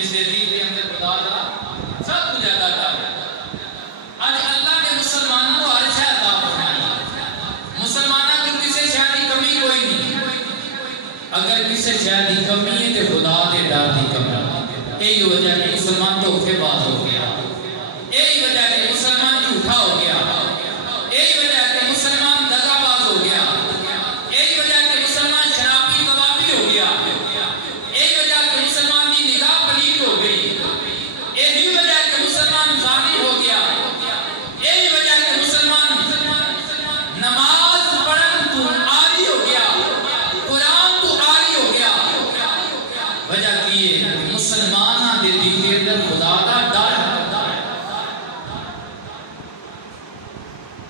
جس دے دل کے اندر خدا دا سب کو زیادہ ڈر ہے. آج اللہ نے مسلمانوں کو ہر شے عطا فرمائی. مسلمانوں کو کسی شے دی کمی کوئی نہیں. اگر کسی شے دی کمی ہے تو خدا دے ڈر دی کمی. یہی وجہ ہے کہ مسلمان دھوکے باز ہو گیا. یہی وجہ ہے کہ مسلمان جھوٹا ہو گیا. یہی وجہ ہے کہ مسلمان دغا باز ہو گیا. یہی وجہ ہے کہ مسلمان شرابی کبابی ہو گیا. یہی وجہ ہے کہ مسلمان کی نگاہ پلید ہو گئی. یہی وجہ ہے کہ مسلمان زانی ہو گیا. یہی وجہ ہے کہ مسلمان نماز پڑھن تو عاری ہو گیا. قرآن تو عاری ہو گیا. وجہ کی ہے کہ مسلمانہ دے دل کے اندر خدا دا ڈر ہے.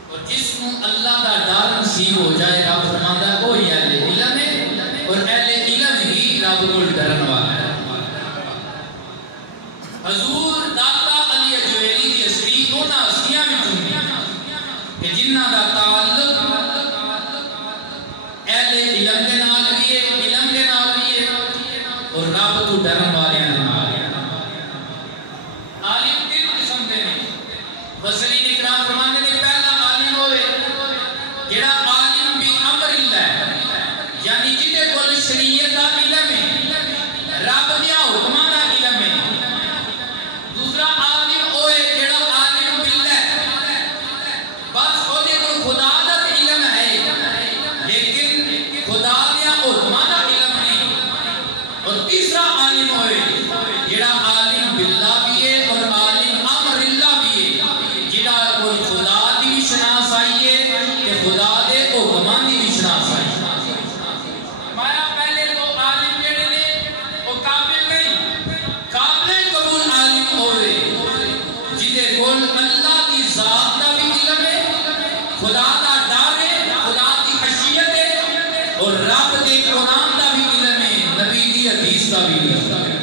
اور جس کو اللہ دا ڈر نصیب ہو جائے رب فرماتا ہے وہی اہل علم ہے اور اہل علم ہی رب کو ڈرن والا ہے. حضور داتا علی جویری دی ہستی انہاں ہستیاں وچوں کہ جنہاں دا تعلق اہل علم دے نال بھی ہے, علم دے نال بھی ہے اور رب کو ڈرن والیاں دے نال. عالم تین قسم دے نے. مفسرین کرام فرماندے نے پہلا عالم ہوئے جڑا عالم بھی امر اللہ ہے, یعنی جہدے کول شریعت دا علم ہے, رب دے حکماں دا علم ہے. دوسرا عالم ہوئے جڑا عالم باللہ, بس او دے کول خدا دا علم ہے لیکن خدا دے حکماں دا علم نہیں. اور تیسرا عالم ہوئے جڑا عالم باللہ بھی ہے اور عالم امر اللہ بھی ہے, جڑا کول خدا دی بھی شناسائی ہے کہ خدا دے حکماں دی بھی شناسائی. ہمارا پہلے تو عالم جڑے نے وہ قابل نہیں, قابل قبول عالم ہوئے جدے کول اللہ دی ذات دا بھی علم ہے, خدا دا ڈر ہے, خدا دی خشیت ہے اور رب دے قرآن دا بھی علم ہے, نبی دی حدیث دا بھی علم ہے.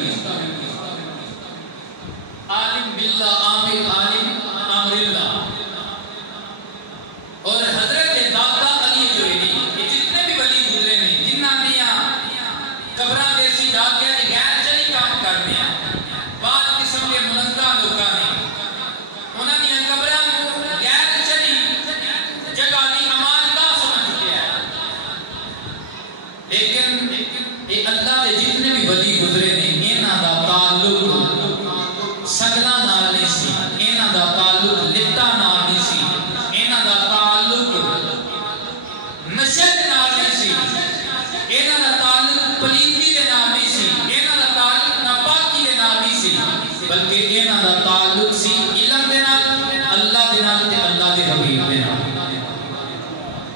عالم باللہ عامل عالم امر اللہ. اور حضرت داتا علی جویری یہ جتنے بھی ولی گزرے نے جنہاں دیاں قبراں دے سی جا کے غیر شرعی کام کرنے ہیں, بعض قسم کے منزہ لوکاں نے انہاں دیاں قبراں کو غیر شرعی جگہ دی امانتگاہ سمجھ لیا ہے. لیکن یہ اللہ دے جتنے بھی ولی گزرے نے انہاں دا تعلق سگلاں نال نہیں سی, انہاں دا تعلق لتاں نال نہیں سی, انہاں دا تعلق نشے دے نال نہیں سی, انہاں دا تعلق پلیتی دے نال نہیں سی, انہاں دا تعلق ناپاکی دے نال نہیں سی, بلکہ انہاں دا تعلق سی علم دے نال, اللہ دے نال تے اللہ دے حبیب دے نال.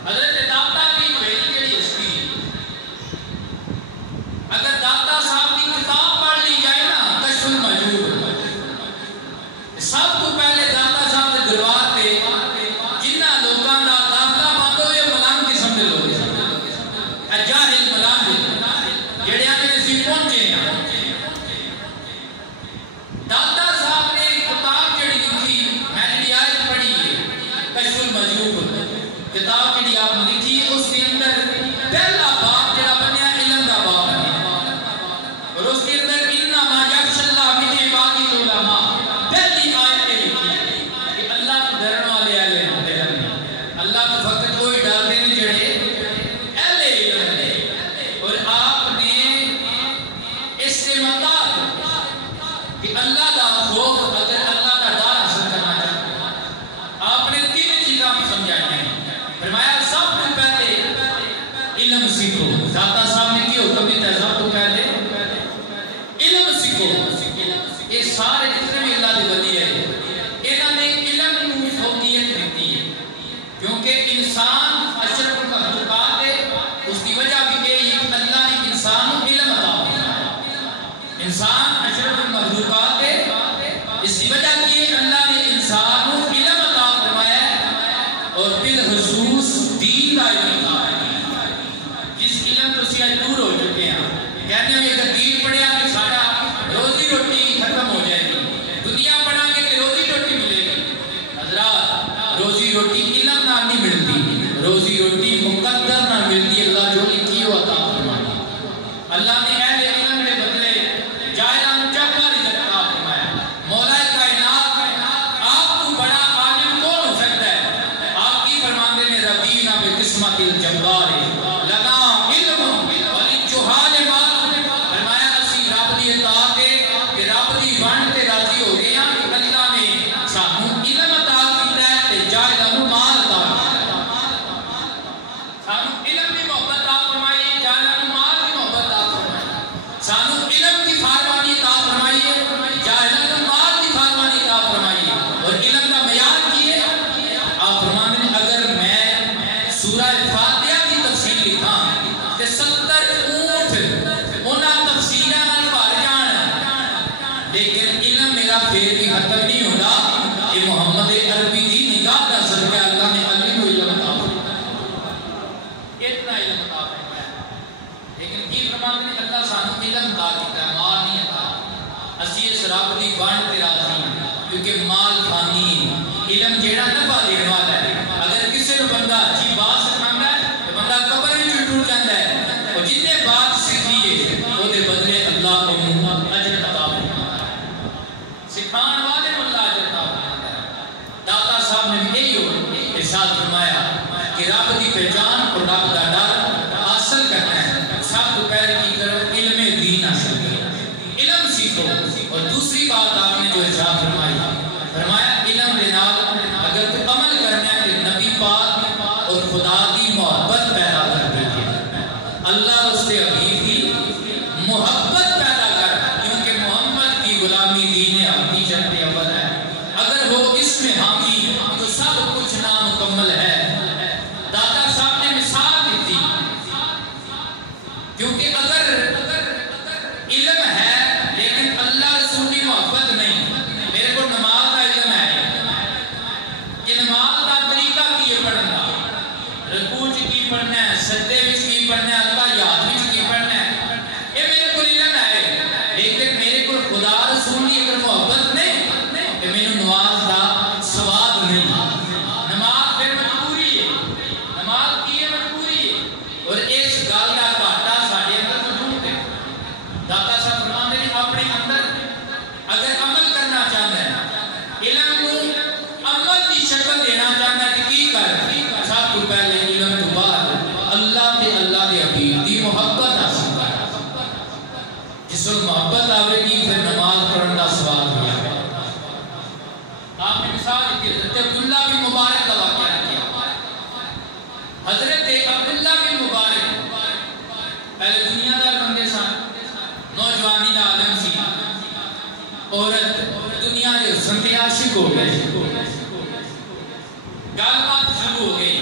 حضرت داتا علی جویری جڑی ہستی, اگر داتا صاحب کی کتاب پڑھ لی جائے نا کشف المحجوب, سب تو پہلے داتا صاحب دے دربار تے جنہاں لوکاں دا داتا بند ہوئے ملنگ قسم دے لوگ, جاہل ملنگ جڑے آتے نصیب پہنچے ہیں. داتا صاحب نے کتاب جڑی لکھی, میں جڑی آیت پڑھی ہے کشف المحجوب کتاب جڑی آپ نے لکھی ہے, اس کے اندر پہلا باب جڑا بنیا علم دا باب بنیا اور اس کے اندر انما یخشی اللہ من عبادہ العلماء, پہلی آیت لکھی کہ اللہ کو ڈرن والے اہل علم ہیں. اللہ کو فقط وہی ڈرتے ہیں جڑے اہل علم ہیں. اور آپ نے اس سے مطلب کہ اللہ دا خوف, اگر اللہ دا ڈر حاصل کرنا چاہتے آپ نے تین چیزاں سمجھائی ہیں. فرمایا سب سے پہلے علم سیکھو. داتا صاحب نے کیا حکم دیتا ہے سب تو پہلے علم سیکھو. یہ سارے جتنے بھی اللہ دے ولی ہے انہوں نے علم کو فوقیت دیتی ہے, کیونکہ انسان اشرف المخلوقات ہے. اس کی وجہ بھی یہ ہے کہ اللہ نے انسان کو علم عطا فرمایا. انسان اشرف المخلوقات ہے, اس کی وجہ یہ اللہ نے انسان کو علم عطا فرمایا اور بالخصوص دین کا علم عطا فرمایا. جس علم تو سے دور ہو چکے ہیں, کہتے ہیں اگر دین پڑھیا تو سارا روزی روٹی ختم ہو جائے گی, دنیا پڑھا گے تو روزی روٹی ملے گی. حضرات روزی روٹی علم نہ نہیں ملتی, روزی روٹی مقدر نہ ملتی, اللہ جو لکھی ہو عطا فرمائی. اللہ نے اہل علم کے بدلے جائران چکر علم عطا کیتا ہے، مال نہیں عطا۔ اسی اس رب دی بانٹ تے راضی ہیں کیونکہ مال فانی، علم جیڑا نفع دینے والا ہے۔ اگر کسی کو بندہ اچھی بات سکھاتا ہے تو بندہ قبر میں ٹوٹ جاتا ہے، اور جتنے بات سیکھی ہے وہ دے بدلے اللہ کو اجر عطا فرماتا ہے، سکھان والے کو اللہ اجر عطا فرماتا ہے۔ داتا صاحب نے بھی یہی ارشاد فرمایا کہ رب کی پہچان اور رب کا ڈر حاصل کرنا ہے، سب تو پہلے کی کرو علم دین حاصل کرو، علم سیکھو۔ اور دوسری بات آپ نے جو ارشاد فرمایا علم کے نال اگر تو عمل کرنا ہے تو نبی پاک اور خدا کی محبت پیدا کر دیجیے، اللہ اس کے حبیب کی محبت پیدا کر، کیونکہ محمد کی غلامی دین حقی شرط اول ہے۔ اگر وہ اس میں حامی تو سب کچھ نامکمل ہے۔ دادا صاحب نے مثال دی تھی، کیونکہ اگر علم ہے لیکن اللہ رسول کی محبت نہیں، میرے کو نماز کا علم ہے کہ نماز کا طریقہ کی پڑھنا، رکوع کی پڑھنا ہے، سجدے وچ کی پڑھنا ہے، التحیات وچ کی پڑھنا ہے، یہ میرے کو علم ہے، لیکن میرے کو خدا رسول کی اگر محبت نہیں تو میرے نماز کا ثواب نہیں۔ نماز پھر مجبوری ہے، نماز کی مجبوری ہے، اور اس گل کا گھاٹا ساڈے اندر موجود ہے۔ داتا صاحب فرماتے ہیں اپنے اندر اگر عمل کرنا چاہتا ہے، علم کو عمل کی شکل دینا چاہتا ہے کہ کی کر، سب تو پہلے علم تو بعد اللہ کے حبیب کی محبت حاصل کر۔ جس وقت محبت آئے گی پھر نماز پڑھنے کا ثواب ملے گا۔ آپ نے مثال دی حضرت عبداللہ بن مبارک کا واقعہ کیا۔ حضرت عبداللہ بن مبارک پہلے دنیا دار بندے سن، نوجوانی کا عالم سی، عورت دنیا کے حسن پہ عاشق ہو گئے، گل بات شروع ہو گئی۔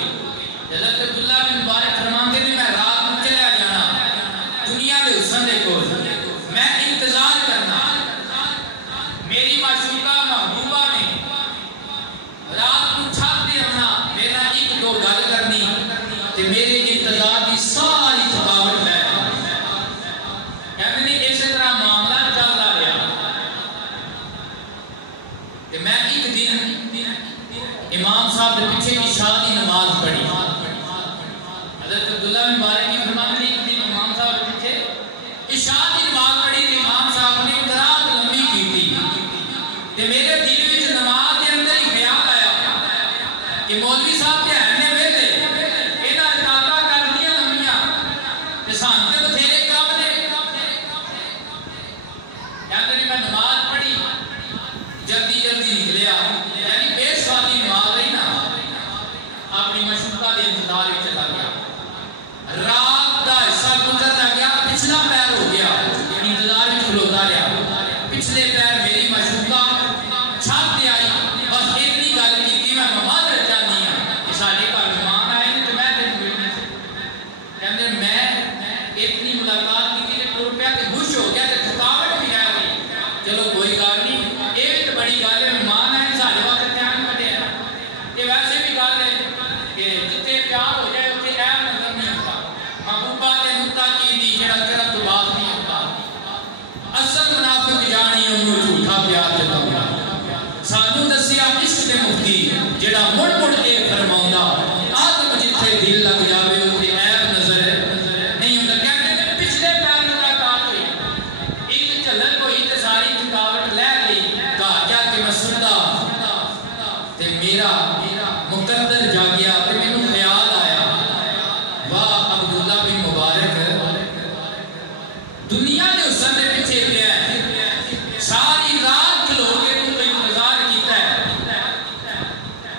حضرت عبداللہ بن مبارک فرماتے ہیں میں رات کو چلا جانا دنیا کے حسن دے کول، میں انتظار کرنا، میری معشوقہ محبوبہ نے رات کو چھت دے آنا، میرا ایک دو گل کرنی تے میرے انتظار کی ساری تھکاوٹ ہے۔ کہتے ہیں اسی طرح معاملہ چلتا رہا کہ میں ایک دن امام صاحب کے پیچھے عشاء کی نماز پڑھی۔ حضرت عبداللہ بن مبارک کی فرماتے ہیں ایک دن امام صاحب کے پیچھے عشاء کی نماز پڑھی تو امام صاحب نے قرات لمبی کی تھی، تے میرے دل وچ نماز کے اندر ہی خیال آیا کہ مولوی صاحب کے ہنے ویلے انہاں رکعتاں کر دیا لمبیاں تے سان تے بتھیرے کام نے۔ کہتے ہیں میں نماز پڑھی، جلدی جلدی نکلیا، یعنی بے سوالی نماز رہی نا، اپنی مشروطہ کے انتظار میں چلا گیا، رات کا حصہ گزرتا گیا، پچھلا پیر ہو گیا، انتظار میں کھلوتا رہا، پچھلے پیر میری مشروطہ چھاپ دے آئی، بس اتنی گل کی میں نماز رہ جانی ہوں کہ ساڈے گھر مہمان آئے تو میں کہتے میں اتنی ملاقات کی کہ ٹر پیا کہ خوش ہو گیا کہ تھکاوٹ بھی رہ گئی، چلو کوئی گل نہیں، یہ بھی تو بڑی گل ہے، مہمان آئے سارے وقت دھیان کٹے، یہ ویسے بھی گل ہے کہ جتنے پیار ہو جائے اتنے عیب نظر نہیں ہوتا، محبوبہ تے متقی دی جڑا کرم تو بات نہیں ہوتا، اصل منافق جانی انہوں جھوٹا پیار جتاؤں۔ سانو دسیا عشق دے مفتی جڑا مڑ مڑ کے فرماؤندا آدم جتھے دل لگ جاوے اتنے عیب نظر نہیں ہوتا۔ کہتے ہیں پچھلے پیر ملاقات ہوئی، ایک جھلک ہوئی تے ساری تھکاوٹ لے گئی، کہا کیا کہ میں سندا تے میرا مقدر جاگیا تے مینوں خیال آیا واہ عبداللہ بن مبارک دنیا کے حسن دے پیچھے پیا ہے، ساری رات کھلو کے تو انتظار کیتا ہے،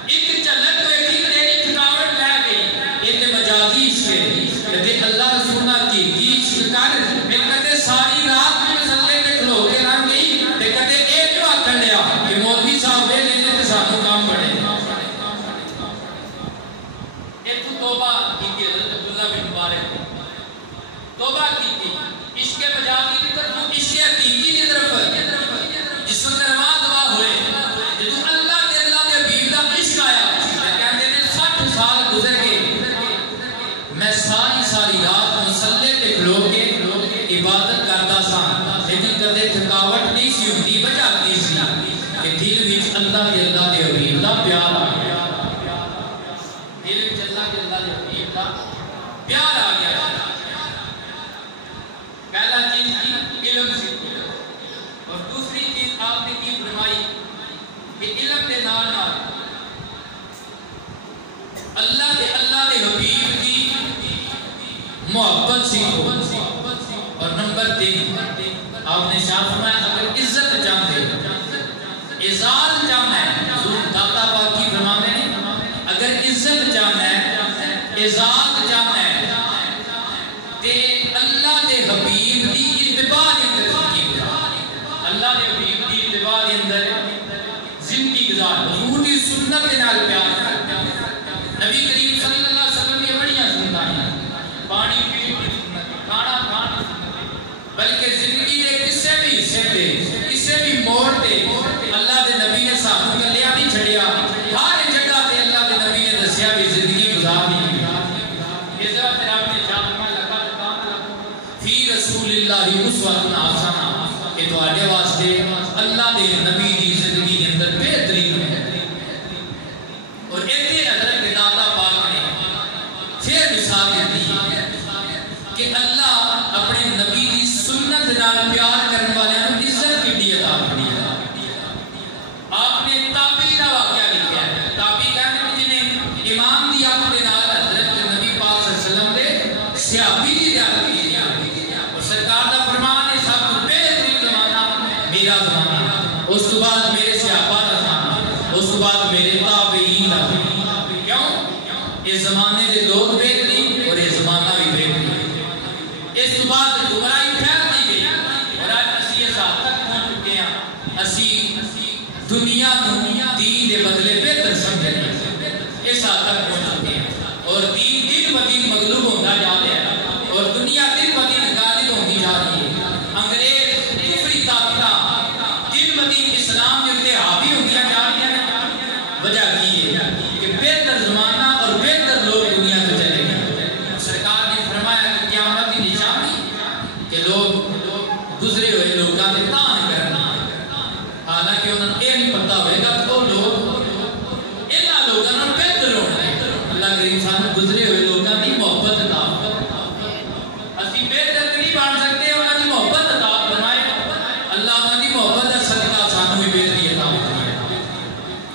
ایک جھلک ہوئی تیری تھکاوٹ لے گئی، یہ تے مجازی عشق ہے تے اللہ رسول کی عشق کر میں کہتے ساری رات میں سلے تے کھلو کے رہ گئی تے کہتے اے جو آکھن لیا کہ مولوی صاحب وے لینے تے سانو کام بڑے ایتھوں توبہ کی حضرت عبداللہ بن مبارک توبہ کی عشق مجازی کی طرف عشق حقیقی کہ علم دے نال نال اللہ دے حبیب کی محبت سیکھو. اور نمبر 3 آپ نے شاہ فرمایا اگر عزت چاہتے اعزاز چاہنا ہے، حضور داتا پاک کی فرماتے ہیں اگر عزت چاہنا ہے اعزاز چاہنا ہے تے اللہ دے حبیب دی اتباع دے اندر زندگی گزار. اللہ دے حبیب دی اتباع دے اندر زندگی گزار. حضور دی سنت دے نال پیار کر. نبی کریم صلی اللہ علیہ وسلم نے بڑیاں سنتاں ہیں، پانی پینے کی سنت، کھانا کھانے کی سنت، بلکہ زندگی دے کسے بھی حصے تے کسے بھی موڑ تے اللہ دے نبی نے سانوں کلیا نہیں چھڑیا. ہر جگہ تے اللہ دے نبی نے دسیا بھی زندگی گزارنی ہے. اس طرح پھر آپ نے شاہ فرمایا لقد کان فی رسول اللہ اسوۃ حسنہ کہ تواڈے واسطے اللہ دے نبی دی زندگی دے اندر بہترین ہے. اور ایتھے حضرت داتا پاک نے پھر مثال دی ہے کہ اللہ اپنے نبی دی سنت نال پیار کرنے والوں کو عزت کیڑی عطا کردی ہے. آپ نے تابعی دا واقعہ لکھا ہے. تابعی کہتے ہیں جنہیں امام دی آنکھ دے نال حضرت نبی پاک صلی اللہ علیہ وسلم دے صحابی دی زیادتی کی. اور سرکار دا فرمان ہے سب تو بہترین زمانہ میرا زمانہ، اس کے بعد میرے صحابہ دا زمانہ، اس کے بعد میرے تابعین دا. کیوں؟ اس زمانے دے لوگ بہترین اور یہ زمانہ بھی بہترین. اس کے بعد گمراہی پھیلتی گئی اور آج اسی اس حد تک پہنچ چکے ہیں اسی دنیا دین دے بدلے بہتر سمجھنے اس حد تک پہنچ چکے ہیں. اور دین دن ب دن مغلوب ہوتا جا رہا ہے اور دنیا دن ب دن غالب ہوتی جا رہی ہے. انگریز کفری طاقتاں دن ب دن اسلام کے اوپر حاوی ہوتی جا رہی ہیں. وجہ کی ہے کہ بہتر زمانہ اور بہتر لوگ دنیا میں چلے گئے. سرکار نے فرمایا کہ قیامت کی نشانی کہ لوگ گزرے ہوئے لوگوں کے تان کرنا، حالانکہ انہوں نے یہ نہیں پتا ہوئے گا کہ وہ لوگ انہاں لوگوں نے بہتر ہونا ہے. اللہ کے انسان گزرے ہوئے لوگوں کی محبت عطا اسی بہتر نہیں بن سکتے، انہوں کی محبت عطا فرمائے. اللہ انہوں کی محبت کا صدقہ سانوں بھی بہتری عطا فرمائے.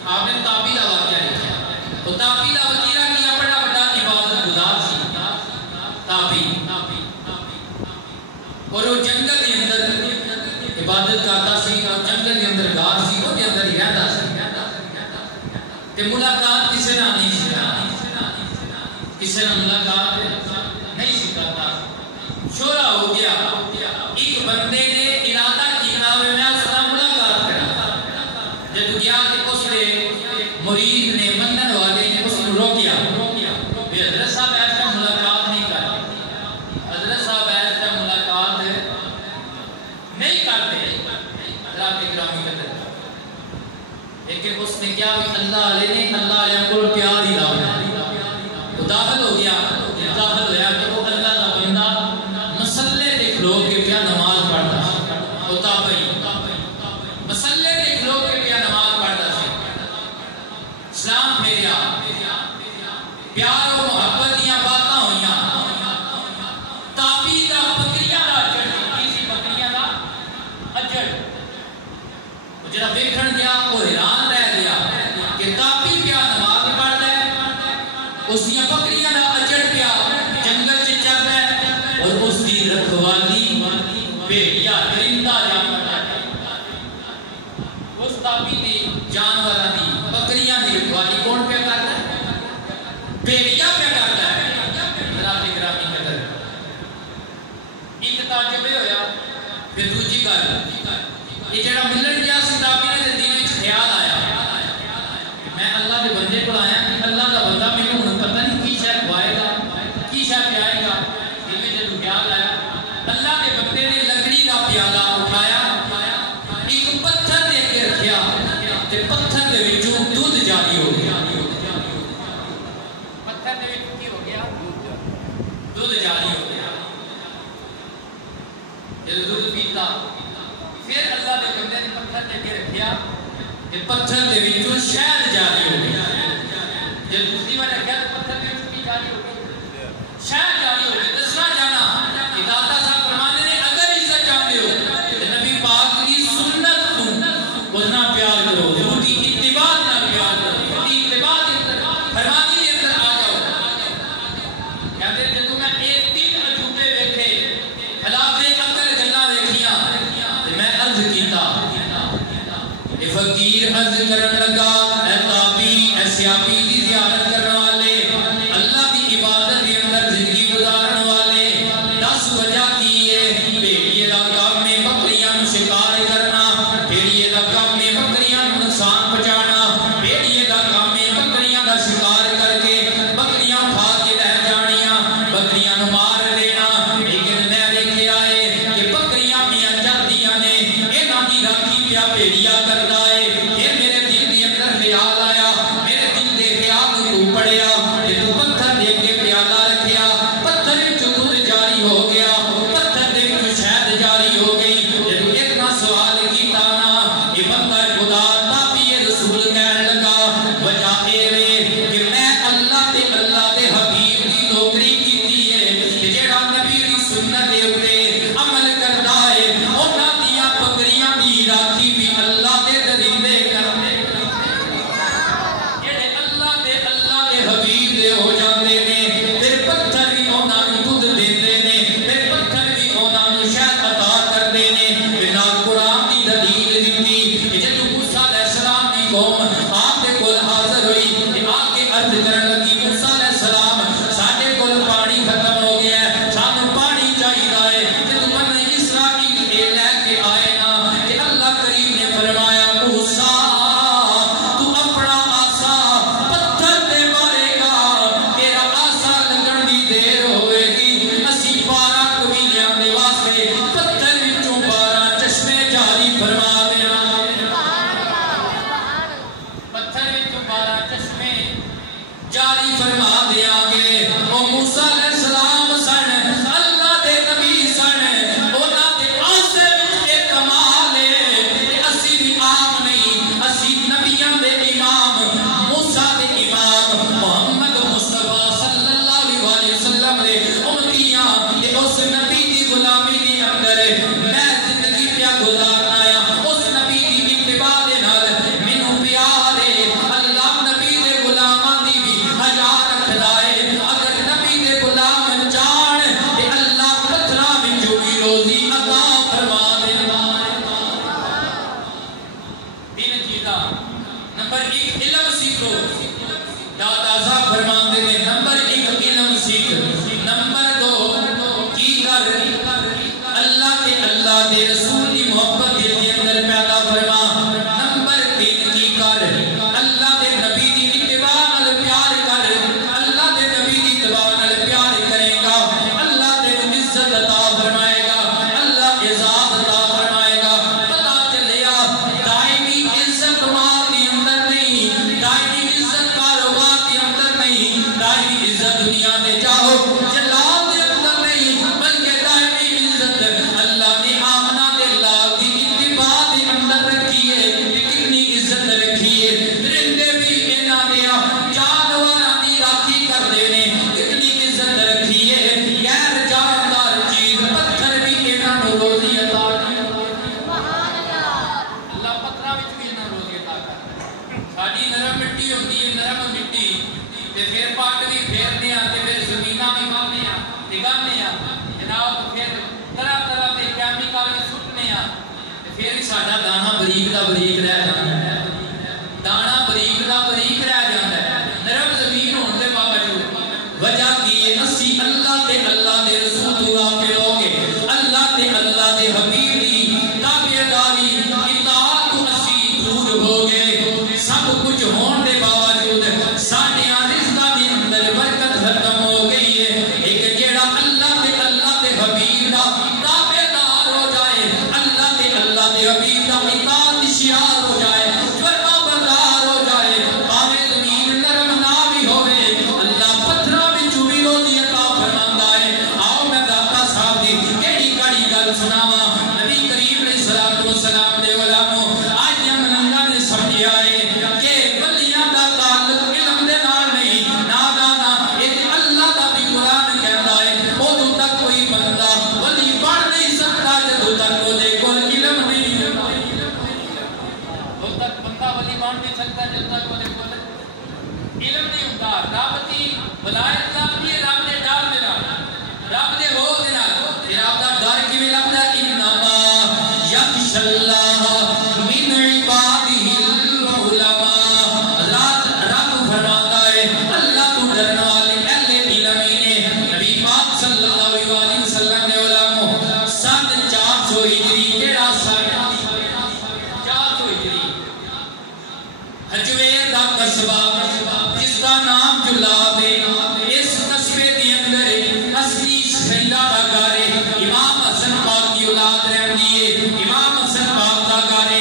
آپ نے تابعی دا واقعہ لکھا ہے. تو تابعی دا وزیرہ کیا بڑا بڑا عبادت گزار سی تابعی، اور وہ جنگل کے اندر عبادت کرتا سی اور جنگل کے اندر غار سی وہ اندر ہی رہتا سی. تے ملاقات کسی نہ نہیں سی کرتا، کسی نے ملاقات نہیں سی کرتا. شورا ہو گیا، ایک بندے نے ارادہ کیا میں اس سے ملاقات کرا. جب گیا کہ اس نے مرید نے منن والے نے اس کو روکیا کہ حضرت صاحب ایسا ملاقات نہیں کرتے، حضرت صاحب ایسا ملاقات نہیں کرتے. حضرات اکرامی قدر لیکن اس نے کیا کہ اللہ علیہ نے اللہ علیہ کو پیار ہی لاؤ وہ داخل ہو گیا. داخل ہوا کہ وہ اللہ کا بندہ مسلے پہ کھلو کے پیا نماز پڑھتا وہ تابعی مسلے پہ کھلو کے پیا نماز پڑھتا سی. اسلام پھیریا، پیار و محبت دیا باتاں ہوئیاں. تابعی دا بکریاں دا اجڑ کسی بکریاں دا اجڑ جڑا ویکھن گیا وہ حیران رہ گیا کہ تابعی پیا نماز پڑھدا ہے، اس دیاں بکریاں دا اجڑ پیا جنگل چ چل رہا ہے اور اس دی رکھوالی بھیڑیا درندہ جانور اس تابعی دی جانوراں دی بکریاں دی رکھوالی کون پہ کرتا ہے؟ بھیڑیا پہ کرتا ہے. حضرات اکرامی قدر ایک تعجب ہویا. پھر دوسری گل یہ جڑا ملن گیا سی تابعی نے دل وچ خیال آیا میں اللہ دے بندے کو آیا کہ اللہ دا بندہ مینوں ہن پتہ نہیں کی شے کھوائے گا کی شے پیائے گا. دل وچ جدوں خیال آیا اللہ دے بندے نے لکڑی دا پیالہ اٹھایا ایک پتھر دے کے رکھیا تے پتھر دے وچوں دودھ جاری ہو گیا. پتھر دے وچ کی ہو گیا؟ دودھ جاری ہو گیا. جب دودھ پیتا پھر اللہ دے بندے نے پتھر دے کے رکھیا کہ پتھر دے وچوں شہد جاری ہو گیا. جب دوسری بار رکھیا تو پتھر دے وچوں کی جاری ہو گئی؟ شہد جاری ہو گئی. دسنا جانا کہ داتا صاحب فرمانے نے اگر عزت چاہتے ہو تو نبی پاک کی سنت کو اتنا پیار کرو، حضور کی بھیڑیا کرتا ہے یہ میرے دل کے اندر خیال آیا میرے دل کے خیال کو پڑھیا کہ تو پتھر دے کے پیالہ رکھیا پتھر وچوں دودھ جاری ہو گیا پتھر دے وچوں شہد جاری ہو گئی جدوں ایک نہ سوال کیتا نا یہ بندہ خدا تابع رسول کہن لگا وجہ اے وے کہ میں اللہ دے حبیب دی نوکری کیتی ہے کہ جڑا نبی دی سنت دے اوپر عمل کردا ہے انہاں دیاں بکریاں دی راکھی بھی اللہ دے درندے کرنے جڑے اللہ دے حبیب دے ہو جاندے نے پھر پتھر بھی انہاں نوں دودھ دیندے نے پھر پتھر بھی انہاں نوں شہد عطا کردے نے بنا قرآن دی دلیل دتی کہ جدوں موسیٰ علیہ السلام دی قوم آپ دے کول حاضر ہوئی تے آ کے عرض کرن لگی موسیٰ علیہ السلام ساڈے کول پانی ختم ہو گیا ہے سانوں پانی چاہیدا ہے جدوں بنی اسرائیل اے لے کے آئے نا کہ اللہ کریم نے فرمایا موسیٰ تو اپنا آسا پتھر تے مارے گا تیرا آسا لگن دی دیر ہوئے گی اسی 12 قبیلیاں دے واسطے پتھر وچوں 12 چشمے جاری فرما دینا پتھر وچوں 12 چشمے جاری فرما دیا گے او موسیٰ علیہ السلام سن اللہ دے نبی سن انہاں دے آسے وچ ایک کمال ہے کہ اسی بھی عام نہیں اسی نبیاں دے امام موسیٰ دے امام محمد مصطفیٰ صلی اللہ علیہ وسلم دے امتیاں کہ اس نبی دی غلامی دے اندر میں زندگی پیا گزارنا ہے اس نبی دی اتباع دے نال مینوں پیار ہے اللہ نبی دے غلاماں دی بھی حیا رکھدا ہے اگر نبی دے غلام چاہن کہ اللہ پتھراں وچوں بھی روزی عطا فرما دیندا تین چیزاں نمبر 1 علم سیکھو دادا صاحب فرماتے ہیں نمبر 1 علم سیکھ نمبر 2 کی کر اللہ دے رسول کی محبت دل کے اندر پیدا فرما نمبر 3 کی کر اللہ دے نبی دی اتباع نال پیار کر اللہ دے نبی دی اتباع نال پیار کرے گا اللہ دے عزت عطا فرمائے گا اللہ اعزاز عطا فرمائے گا پتہ چلیا دائمی عزت مال دی اندر نہیں دائمی عزت کاروبار دی اندر نہیں دائمی عزت دنیا میں جاؤ جلال دے اندر نہیں بلکہ دائمی عزت اللہ نے آمنہ دے لال دی اتباع دے اندر رکھی ہے کتنی عزت رکھی ہے درندے بھی انہاں دیا جانوراں دی راکھی کردے نے کتنی عزت رکھی ہے غیر جاندار چیز پتھر بھی انہاں نوں روزی عطا اللہ پتھراں وچ بھی انہاں روزی عطا کردا ساڈی نرم مٹی ہوندی ہے نرم مٹی تے پھر پٹ بھی پھیرنے آ تے پھر زمیناں بھی واہنے آ لگانے آ جناب پھر طرح طرح دے کیمیکل سٹنے آ تے پھر ہی ساڈا دانا بریک دا بریک رہ جاندا ہے دانا بریک دا بریک رہ جاندا ہے نرم زمین ہون دے باوجود وجہ کی ہے اسی اللہ دے رسول تو غافل ہو گئے اللہ دے حبیب دی تابعداری اطاعت تو اسی دور ہو گئے سب کچھ ہون دے باوجود ساڈے رزقاں دے اندر برکت ختم ہو گئی ہے ایک جیڑا اللہ دے حبیب دا تابعدار ہو جائے اللہ دے حبیب دا اطاعت شیار ہو جائے فرما بردار ہو جائے پاوے زمین نرم نہ بھی ہوے اللہ پتھراں وچوں بھی روزی عطا فرماندا ہے آؤ میں داتا صاحب دی کیڑی کڑی گل سناواں نبی کریم علیہ الصلوۃ والسلام دے علماء آج ہم ننگا نے سمجھیا ہے کہ ولیاں دا تعلق علم دے نال نہیں نا ایک اللہ دا بھی قرآن کہندا ہے اودوں تک کوئی بندہ ولی بن نہیں سکتا جدوں تک او دے کول علم نہیں ہوندا اودوں تک بندہ ولی بن نہیں سکتا جدوں تک او دے کول علم نہیں ہوندا رب دی ولایت لبدی ہے رب دے ڈر دے نال رب دے ہو دے نال پھر آپ دا ڈر کیویں لبدا انما یخشى اللہ من عبادہ العلماء حضرات رب فرماتا ہے اللہ تو ڈرنے والے اہل علم نے نبی پاک صلی اللہ علیہ وسلم نے علماء سن 400 ہجری کیڑا سن 400 ہجری حجویر دا قصبہ جس کا نام جلاب ہے اس قصبے دی اندر اصلی شہیدہ دا گارے امام حسن پاک کی اولاد رہندی ہے امام حسن پاک دا گارے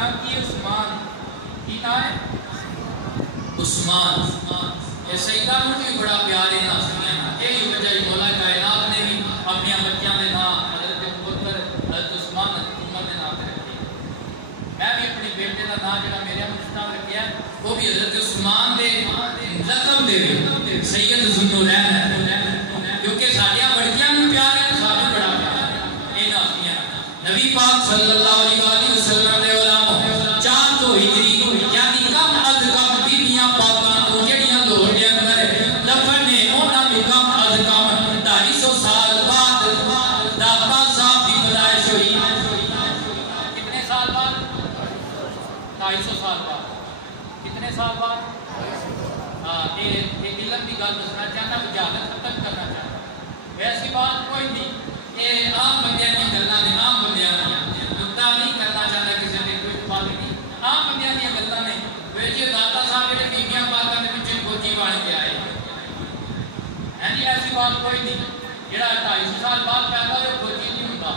نام کی عثمان کی نام ہے عثمان یہ سیدہ نو بھی بڑا پیارے نام سنیا یہی وجہ مولا کائنات نے بھی اپنے بچیاں دے نام حضرت ابوبکر حضرت عثمان حضرت عمر دے نام رکھے میں بھی اپنے بیٹے کا نام جڑا میرے مشتاق رکھیا وہ بھی حضرت عثمان دے لقب دے سید ذوالنورین ہے کیونکہ ساڈیاں بڑکیاں نوں پیار ہے سانوں بڑا پیار ہے اے ناسیاں نبی پاک صلی اللہ علیہ وآلہ وسلم نے علماء 400 ہجری یعنی کم از کم بیبیاں پاکاں تو جڑیاں لاہور دے اندر دفن نے انہاں نوں کم از کم 250 سال بعد داتا صاحب کی پیدائش ہوئی کتنے سال بعد 250 سال بعد کتنے سال بعد یہ علم کی گل دسنا چاہتا جہالت ختم کرنا چاہتا ایسی بات کوئی نہیں یہ عام بندیاں کی گلاں نے عام بندیاں نقطہ نہیں کرنا چاہتا کسی نے کوئی بات نہیں عام بندیاں کی گلاں نے ویسے داتا صاحب جڑے بیبیاں پاکاں دے وچ فوجی بن کے آئے ہیں جی ایسی بات کوئی نہیں جڑا 250 سال بعد پیدا ہوئے فوجی نہیں ہوتا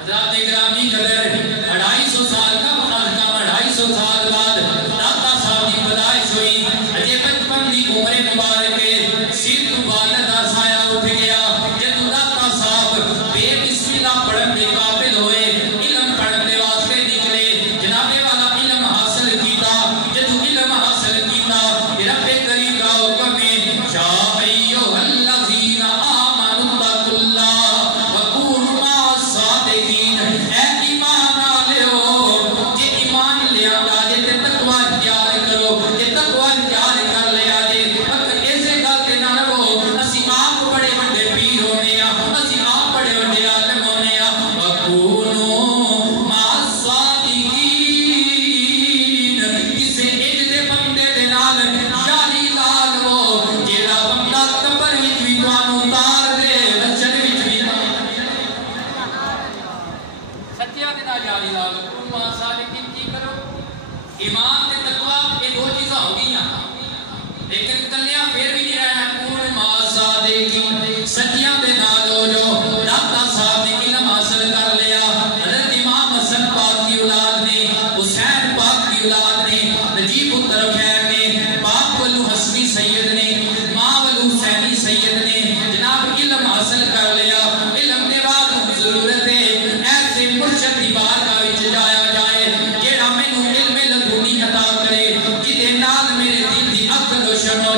حضرات گرامی قدر 250 سال کا بعد کا 250 سال بعد داتا صاحب کی پیدائش ہوئی اجے بچپن دی عمر مبارک سر تو والد دا سایہ اٹھ گیا جب داتا صاحب بے بسم اللہ پڑھن دے قابل ہوئے علم پڑھن دے واسطے نکلے جناب والا علم حاصل کیتا جب علم حاصل کیتا رب کریم کا حکم ہے یا ایھا الذین آمنوا اتقوا اللہ وکونوا مع الصادقین اے ایمان والو جے ایمان لے آندا جے تقوی اختیار کرو جے تقوی اختیار کر لیا جے مگر ایسے گل تے نہ رہو اسی آپ بڑے بڑے پیر ہونے آ اسی آپ بڑے بڑے عالم ہونے آ وکونوا مع الصادقین کسے اج دے بندے دے نال یاری لا لو جیڑا بندہ قبر وچ وی تانوں اتار دے نچن وچ وی سچیا دے نال یاری لا لو وکونوا مع الصادقین کی کرو ایمان تے تقوی یہ دو چیزاں ہو گئیاں لیکن کلیاں پھر بھی نہیں رہنا کون مع الصادقین سچیاں دے نال ہو جو داتا صاحب نے علم حاصل کر لیا حضرت امام حسن پاک کی اولاد نے حسین پاک کی اولاد نے نجیب الطرفین نے باپ ولو حسنی سید نے ماں ولو حسینی سید نے جناب علم حاصل کر لیا علم کے بعد ضرورت ہے ایسے مرشد کی بارگاہ وچ جایا جائے جیڑا مینوں علم لدنی عطا کرے جدے نال میرے دل دی عقل روشن ہو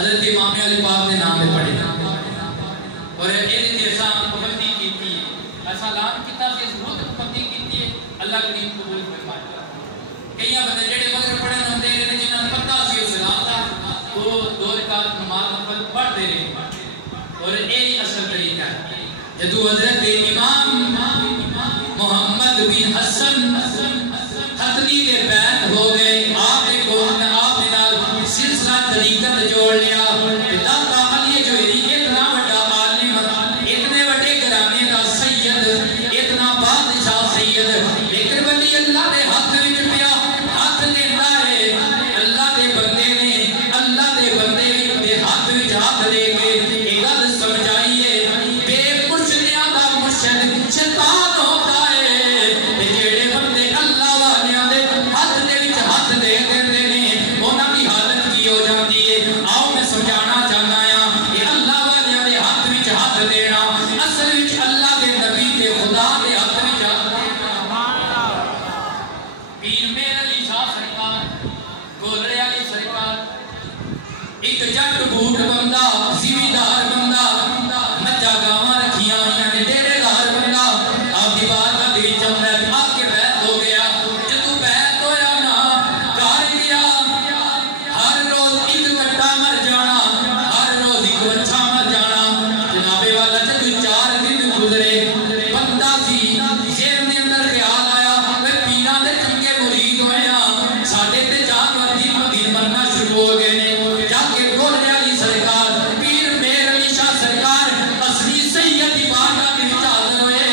حضرت امام علی پاک کے نام میں پڑھے اور ایسا پابندی کی ایسا اعلان کیا کہ ضرورت پابندی کی اللہ کریم قبول فرمائے. کئی بندے جڑے مگر پڑھن ہوندے نے جنہاں نوں پتہ سی اسلام دا وہ 2 رکعت نماز نفل پڑھتے رہے اور یہی اصل طریقہ ہے. جدو حضرت امام محمد بن حسن حتمی دے بیعت ہو گئے آپ نے نال سلسلہ طریقت جوڑ لیا. داتا علی جوہری اتنا بڑا عالم اتنے بڑے گھرانے دا سید اتنا بادشاہ سید لیکن ولی اللہ دے ہاتھ وچ پیا ہاتھ دیتا ہے. اللہ دے بندے نے اللہ دے بندے دے ہاتھ وچ ہاتھ دے کے ایک گل سمجھائیے بے مرشدیاں دا مرشد شیطان ہوتا ہے. جڑے بندے اللہ والیاں دے ہاتھ دے وچ ہاتھ دے دیندے نے انہاں دی حالت کی ہو جاتی ہے. آؤ میں سمجھانا چاہنا ہاں یہ اللہ والیاں دے ہاتھ وچ ہاتھ دینا اصل وچ اللہ دے نبی تے خدا دے ہاتھ وچ ہاتھ دینا. پیر میر علی شاہ سرکار گولڑے علی سرکار ایک جٹ بوٹ بندہ زمیندار بندہ مجھا گاواں رکھیاں ہوئیاں نے ڈیرے دار بندہ آپ دی بارگاہ دے وچ آندا ہے آ کے بیعت ہو گیا. جدوں بیعت ہویا نا گھر گیا ہر روز ایک کٹا مر جانا ہر روز ایک بچہ مر جانا. جناب والا جدوں 4 دن گزرے بندہ سی ذہن دے اندر خیال آیا کہ پیراں دے چنگے مرید ہوئے ہاں ساڈے تے جانور دن مرنا شروع ہو گئے نے. جا کے گولڑے علی سرکار پیر میر علی شاہ سرکار اصلی سید دی بارگاہ دے وچ حاضر ہوئے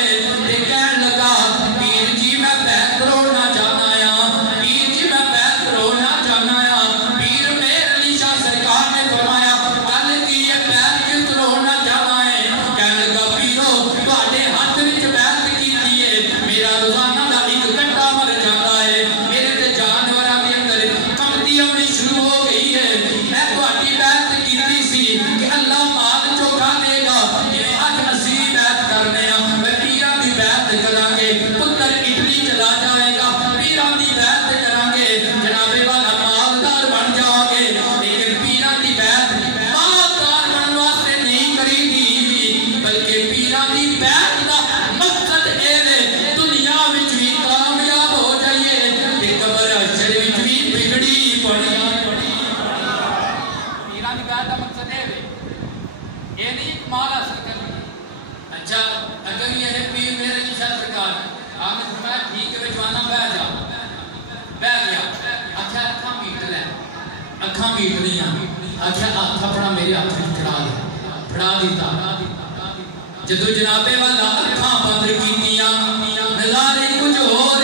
تے کہن لگا پیر جی میں بیعت کروڑنا چاہنا ہاں پیر جی میں بیعت کروڑنا چاہنا ہاں. پیر میر علی شاہ سرکار نے فرمایا گل کی ہے بیعت کیوں کروڑنا چاہنا ہے. کہن لگا پیرو تواڈے ہاتھ وچ بیعت کیتی ہے میرا روزانہ دا ایک گھنٹہ مر جاتا ہے میرے تے جانوراں دے اندر کمتی ہونی شروع ہو گئی ہے. میں تواڈی بیعت کیتی سی کہ اللہ مال چوکھا دے گا جویں اج اسی بیعت کرنے ہاں میں پیراں دی بیعت کراں گے پتر اٹلی چلا جائے گا پیراں دی بیعت کراں گے جناب والا مالدار بن جاؤ گے. لیکن پیراں دی بیعت مالدار بنن واسطے نہیں کری دی بلکہ پیراں دی بیعت دا مقصد اے ہے دنیا وچ بھی کامیاب ہو جائیے تے قبر حشر وچ بھی بگڑی پڑی. پیراں دی بیعت دا مقصد اے ہے یہ نہیں مال حاصل کرنا. اچھا اگر یہ ہے پیر میرے علی شاہ سرکار آپ نے فرمایا ٹھیک ہے جوانا بیٹھ جا بیٹھ گیا. اچھا اکھاں میٹ لے اکھاں میٹ لیاں اچھا ہاتھ اپنا میرے ہاتھ میں پھڑا دیتا. جدو جنابے والا اکھاں بند کیتیاں نظارے کچھ ہو